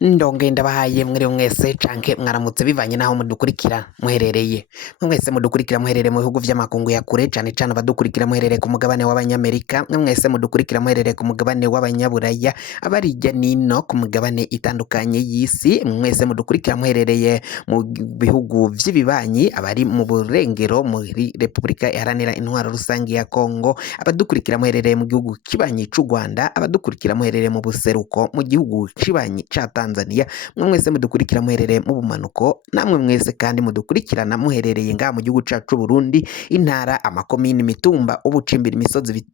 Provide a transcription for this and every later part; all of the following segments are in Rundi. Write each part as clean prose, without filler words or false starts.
Ndonge ndabahaye mwiriwe mwese canke mwaramutse bivanye naho mudukurikira muherereye. Mwese mudukurikira muherereye mu bihugu vy'amakungu ya kure cane cane abadukurikira muherereye ku mugabane w'abanyamerika, mwese mudukurikira muherereye ku mugabane w'abanyaburaya, abari hirya nino ku migabane itandukanye y'isi, mwese mudukurikira muherereye mu bihugu vy'ibibanyi, abari mu burengero muri Repubulika Iharanira Intwaro Rusangi ya Kongo, abadukurikira muherereye mu gihugu kibanyi c'u Rwanda, abadukurikira muherereye mu buseruko mu gihugu kibanyi ca Tanzania, mwese mudukurikira muherereye mu bumanuko, namwe mwese kandi mudukurikirana muherereye ngaha mu gihugu cacu Burundi, intara, amakomini, imitumba, ubucimbira, imisozi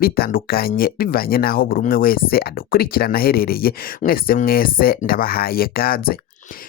bitandukanye bivanye naho buri umwe wese adukurikirana aherereye. Mwese ndabahaye kaze.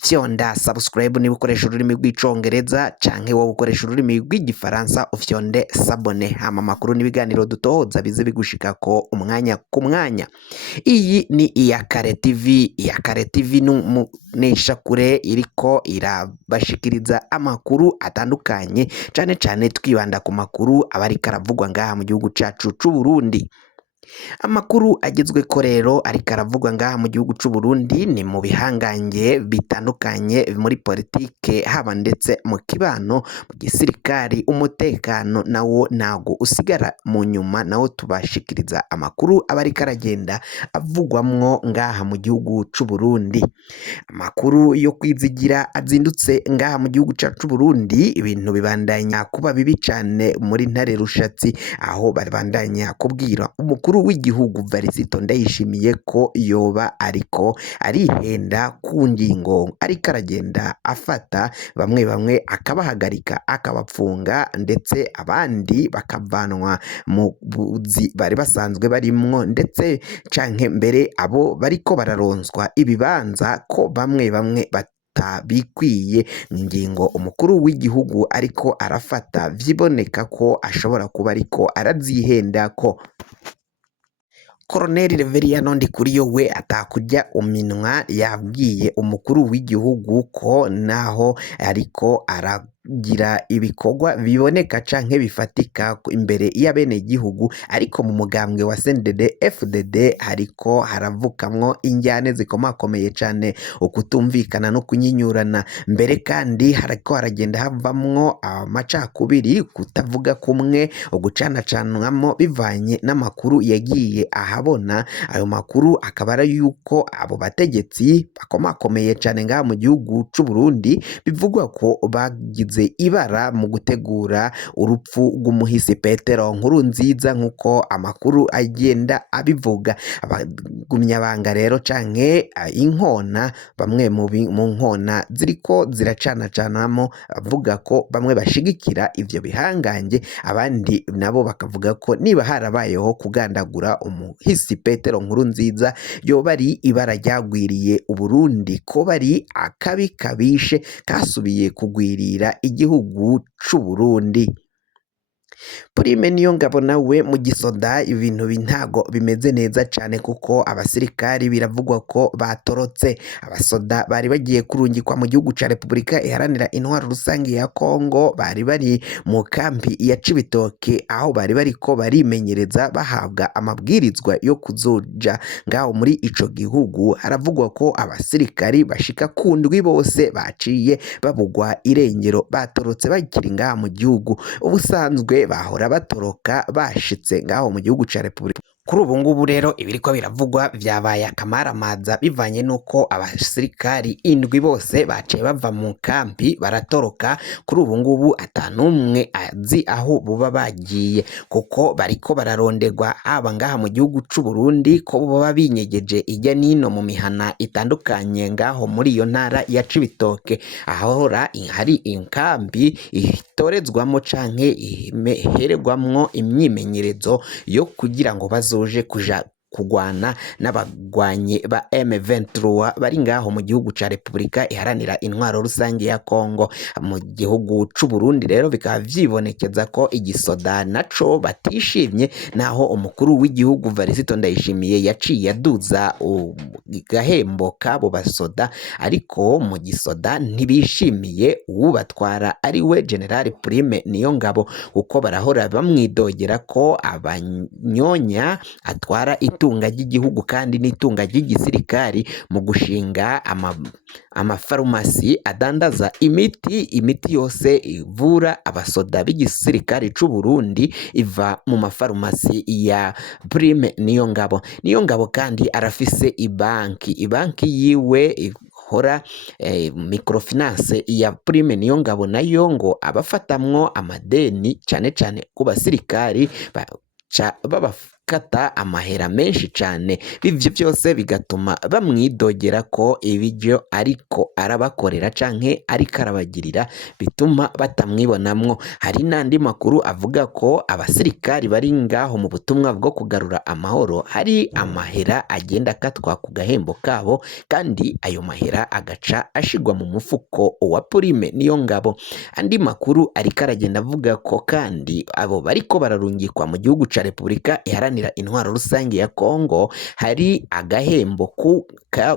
Fyonda subscribe niba ukoresha ururimi rw'icongereza canke wowe ukoresha ururimi rw'igifaransa ufyonde sabone, hama amakuru n'ibiganiro dutohoza bize bigushikako umwanya ku mwanya. Iyi ni Iyakare TV. Iyakare TV n'umunesha kure iriko irabashikiriza amakuru atandukanye, cane cane twibanda ku makuru aba ariko aravugwa ngaha mu gihugu cacu c'u Burundi. Amakuru agezweko rero ariko aravugwa ngaha mu gihugu c'u Burundi ni mu bihangange bitandukanye muri politike, haba ndetse mu kibano, mu gisirikari, umutekano nawo ntago usigara mu nyuma, nawo tubashikiriza amakuru aba ariko aragenda avugwamwo ngaha mu gihugu c'u Burundi. Amakuru yo kwizigira azindutse ngaha mu gihugu cacu c'u Burundi, ibintu bibandanya kuba bibi cane muri ntare rushatsi, aho babandanya kubwira umukuru w'igihugu Varisito Ndayishimiye ko yoba ariko arihenda ku ngingo ariko aragenda afata, bamwe akabahagarika akabapfunga, ndetse abandi bakavanwa mu buzi bari basanzwe barimwo, ndetse canke mbere abo bariko bararonswa ibibanza ko bamwe batabikwiye. Ingingo umukuru w'igihugu ariko arafata vyiboneka ko ashobora kuba ariko arazihendako. Colonel Reveriyano Ndikuriyo we atakujya uminwa, yabwiye umukuru w'igihugu ko naho ariko aragira ibikorwa biboneka canke bifatika imbere y'abene gihugu, ariko mu mugambwe wa CNDD FDD hariko haravukamwo injyane zikomakomeye cane, ukutumvikana no kunyinyurana, mbere kandi hariko haragenda havamwo amacakubiri, kutavuga kumwe, ugucanacanwamo bivanye n'amakuru yagiye ahabona. Ayo makuru akaba ari yuko abo bategetsi bakomakomeye cane ngaha mu gihugu c'u Burundi bivugwa ko bagize ibara mu gutegura urupfu rw'umuhisi Petero Nkurunziza, nk'uko amakuru agenda abivuga. Abagumyabanga rero canke inkona, bamwe mu nkona ziriko ziracanacanamo, bavuga ko bamwe bashigikira ivyo bihangange, abandi nabo bakavuga ko niba harabayeho kugandagura umuhisi Petero Nkurunziza yoba ari ibara ryagwiriye Uburundi, ko bari akabi kabishe kasubiye kugwirira igihugu c'u Burundi. Prime Niyongabo nawe mu gisoda ibintu ntago bimeze neza cane, kuko abasirikari biravugwa ko batorotse. Abasoda bari bagiye kurungikwa mu gihugu ca Repubulika Iharanira Intwaro Rusangi ya Kongo, bari mu kampi ya Cibitoke, aho bari bariko barimenyereza bahabwa amabwirizwa yo kuzoja ngaho muri ico gihugu. Haravugwa ko abasirikari bashika ku ndwi bose baciye babugwa irengero, batorotse bakiri ngaha mu gihugu. Ubusanzwe bahora batoroka bashitse ngaho mu gihugu ca Repubulika. Kuri ubu ngubu rero ibiriko biravugwa vyabaye akamaramaza, bivanye nuko abasirikari indwi bose baciye bava mu kampi baratoroka. Kuri ubu ngubu atanumwe azi aho buba bagiye, kuko bariko bararonderwa haba ngaha mu gihugu c'u Burundi, ko boba binyegeje ijya nino mu mihana itandukanye ngaho muri iyo ntara ya Cibitoke, ahahora hari inkambi itorezwamo canke ihererwamwo imyimenyerezo yo kugira ngo bazoje kuja kugwana n'abagwanyi ba M23 bari ngaho mu gihugu ca Repubulika Iharanira Intwaro Rusangi ya Kongo. Mu gihugu c'u Burundi rero bikaba vyibonekeza ko igisoda naco batishimye, naho umukuru w'igihugu Varisito Ndayishimiye yaciye aduza gahembo kabo basoda, ariko mu gisoda ntibishimiye uwubatwara ari we General Prime Niyongabo, kuko barahora bamwidogera ko abanyonya atwara itunga ry'igihugu kandi n'itunga ry'igisirikari mu gushinga amafarumasi adandaza imiti yose ivura abasoda b'igisirikari c'u Burundi iva mu mafarumasi ya Prime Niyongabo kandi arafise ibanki yiwe ihora microfinance ya Prime Niyongabo nayo ngo abafatamwo amadeni cane ku basirikari babakata amahera menshi cane, bivyo byose bigatuma bamwidogera ko ibyo ariko arabakorera canke ariko arabagirira bituma batamwibonamwo. Hari n'andi makuru avuga ko abasirikari bari ngaho mu butumwa bwo kugarura amahoro hari amahera agenda akatwa ku gahembo kabo kandi ayo mahera agaca ashigwa mu mufuko wa Prime Niyongabo. Andi makuru ariko aragenda avuga ko kandi abo bariko bararungikwa mu gihugu ca Repubulika iharanira intwaro rusange ya Kongo hari agahembo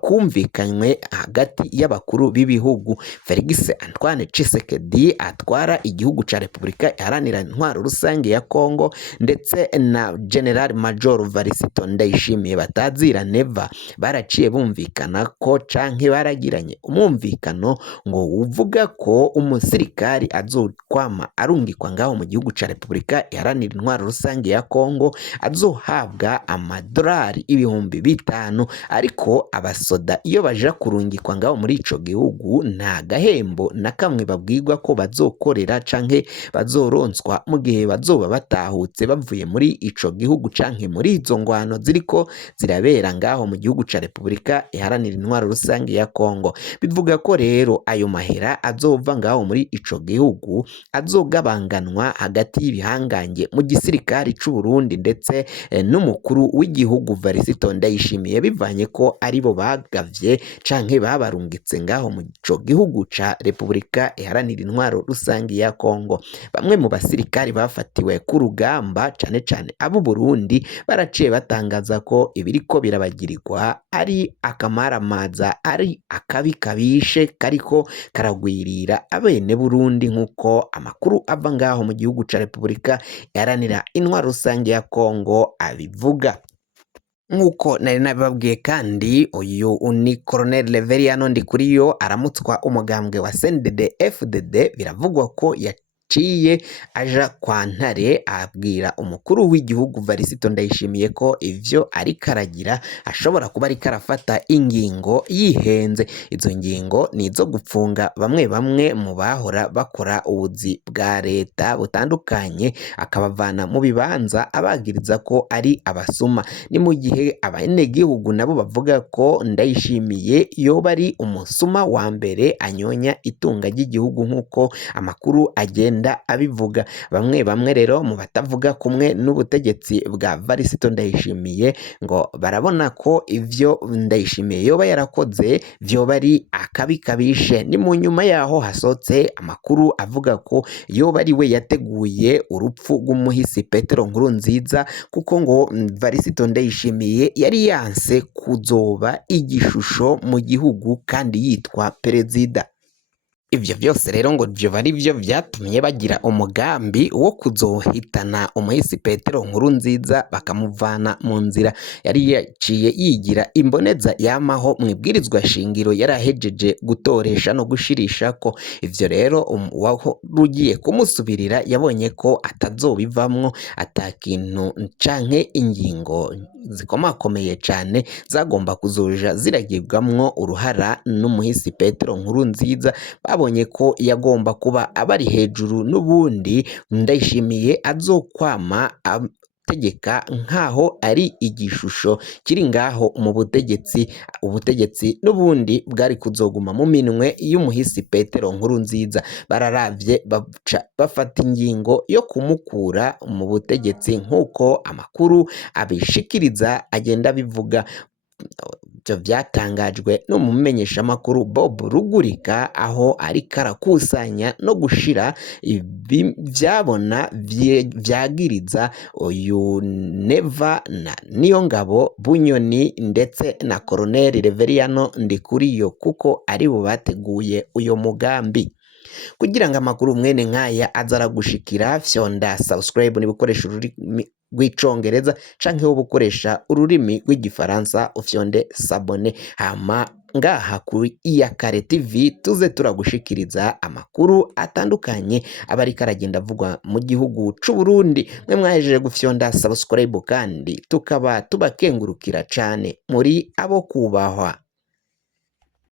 kumvikanywe hagati y'abakuru b'ibihugu. Felix Antoine Tshisekedi atwara igihugu ca Repubulika iharanira intwaro rusange ya Kongo ndetse na General Major Varisito Ndayishimiye batazira neva baraciye bumvikana ko canke baragiranye umwumvikano ngo uvuga ko umusirikari azokwama arungikwa ngaho mu gihugu ca Repubulika iharanira intwaro rusange ya Kongo azohabwa amadolari 5,000 ariko abasoda iyo baja kurungikwa ngaho muri ico gihugu nta gahembo na kamwe babwirwa ko bazokorera canke bazoronswa mu gihe bazoba batahutse bavuye muri ico gihugu canke muri izo ngwano ziriko zirabera ngaho mu gihugu ca Repubulika iharanira intwaro rusange ya Kongo. Bivuga ko rero ayo mahera azova ngaho muri ico gihugu azogabanganwa hagati y'ibihangange mu gisirikari c'u Burundi ndetse n'umukuru w'igihugu Varisito Ndayishimiye bivanye ko aribo bagavye canke babarungitse ngaho mu ico gihugu ca Repubulika iharanira intwaro rusange ya Kongo. Bamwe mu basirikari bafatiwe ku rugamba cane abo Burundi baraciye batangaza ko ibiriko birabagirirwa ari akamaramaza, ari akabi kabishe kariko karagwirira abene Burundi nk'uko amakuru ava ngaho mu gihugu ca Repubulika iharanira intwaro rusange ya Kongo abivuga. Nk'uko nari nabibabwiye kandi uyu ni Colonel Reveriyano Ndikuriyo aramutswa umugambwe wa CNDD-FDD biravugwa ko yaciye aja kwa Ntare abwira umukuru w'igihugu Varisito Ndayishimiye ko ivyo ariko aragira ashobora kuba ariko arafata ingingo yihenze. Izo ngingo ni izo gupfunga bamwe mu bahora bakora ubuzi bwa leta butandukanye akabavana mu bibanza abagiriza ko ari abasuma. Ni mu gihe abanyagihugu nabo bavuga ko Ndayishimiye yoba ari umusuma wa mbere anyonya itunga ry'igihugu nk'uko amakuru agenda abivuga. Bamwe rero mu batavuga kumwe n'ubutegetsi bwa Varisito Ndayishimiye ngo barabona ko ivyo Ndayishimiye yoba yarakoze vyoba ari akabi kabishe. Ni mu nyuma yaho hasotse amakuru avuga ko yoba ari we yateguye urupfu rw'umuhisi Petero Nkurunziza kuko ngo Varisito Ndayishimiye yari yanse kuzoba igishusho mu gihugu kandi yitwa perezida. Ivyo byose rero ngo vyo bari byo vyatumye bagira umugambi wo kuzohitana umuhisi Petero Nkurunziza bakamuvana mu nzira. Yari yaciye yigira imboneza yamaho mwibwirizwa shingiro yarahejeje gutoresha no gushirisha ko. Ivyo rero rugiye kumusubirira yabonye ko atazobivamwo atakintu canke ingingo zikomakomeye cane zagomba kuzoja ziragibwamwo uruhara n'umuhisi Petero Nkurunziza. Babonye ko yagomba kuba abari hejuru n'ubundi Ndayishimiye azokwama tegeka nkaho ari igishusho kiri ngaho mu ubutegetsi n'ubundi bwari kuzoguma mu minwe y'umuhisi Petero Nkurunziza. Bararavye bafata ingingo yo kumukura mu butegetsi nk'uko amakuru abishikiriza agenda bivuga. Ivyo vyatangajwe no mu menyeshamakuru Bob Rugurika aho ariko arakusanya no gushira vyabona vyagiriza uyu Neva na Niyongabo Bunyoni ndetse na Colonel Reveriyano Ndikuriyo kuko ari bo bateguye uyo mugambi. Kugira ngo amakuru mwene nkaya azaragushikira fyonda subscribe ni bukoresha rw'icongereza canke woba ukoresha ururimi rw'igifaransa ufyonde sabone hama ngaha kuri Iyakare TV tuze turagushikiriza amakuru atandukanye aba ariko aragenda avugwa mu gihugu c'u Burundi. Mwe mwahejeje gufyonda subscribe kandi tukaba tubakengurukira cane muri abo kubahwa.